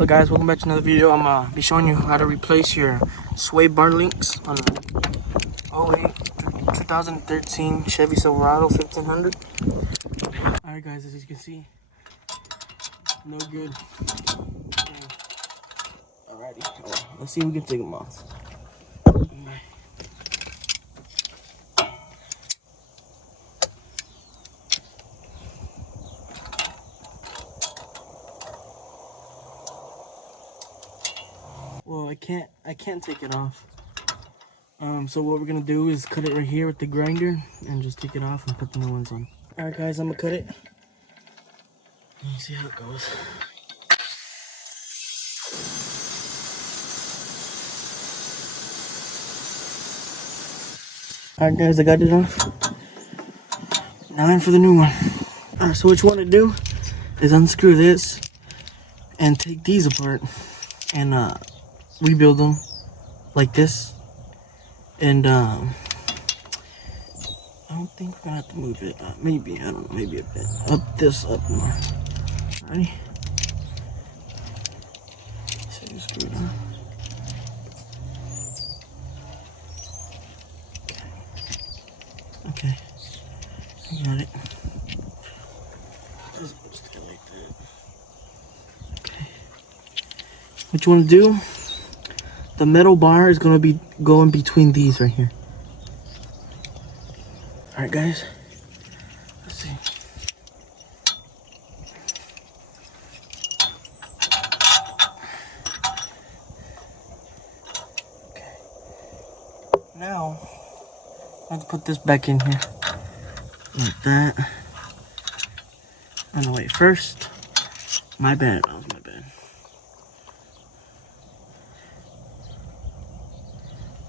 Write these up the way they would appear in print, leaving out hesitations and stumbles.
Hello guys, welcome back to another video. I'm gonna be showing you how to replace your sway bar links on a 2013 Chevy Silverado 1500. Alright guys, as you can see, no good. Alrighty, let's see if we can take them off. Well, I can't take it off. So what we're gonna do is cut it right here with the grinder and just take it off and put the new ones on. Alright guys, I'm gonna cut it. Let's see how it goes. Alright guys, I got it off. Now in for the new one. Alright, so what you want to do is unscrew this and take these apart and rebuild them like this. And I don't think we're gonna have to move it. Maybe, I don't know, maybe a bit. Up more. Alrighty. So you screw it on. Okay. I got it. Just go like that. Okay. What you want to do? The metal bar is going to be going between these right here. Alright guys. Let's see. Okay. Now, I have to put this back in here. Like that. Oh no, wait, first. My bad. That was my bad.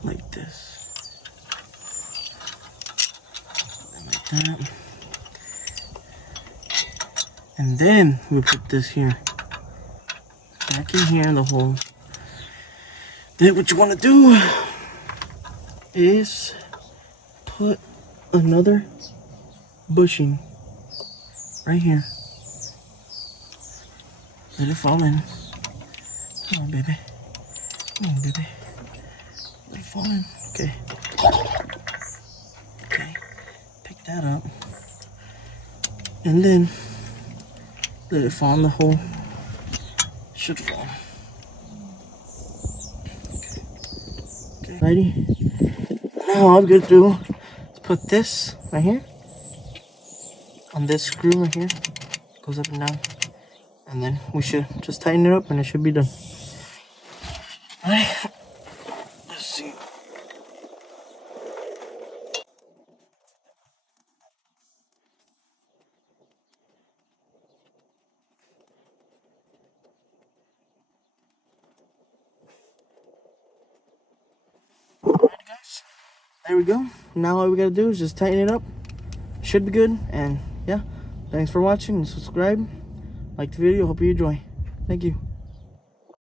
Like this. And like that. And then we put this here. Back in here in the hole. Then what you want to do is put another bushing right here. Let it fall in. Come on, baby. Come on, baby. Let it fall in. Okay. Okay. Pick that up. And then let it fall in the hole. Should fall. Okay. Ready? Now all I'm gonna do is put this right here on this screw right here. Goes up and down. And then we should just tighten it up and it should be done. Alright. Let's see. Alright guys. There we go. Now all we gotta do is just tighten it up. Should be good. And yeah. Thanks for watching and subscribe. Like the video. Hope you enjoy. Thank you.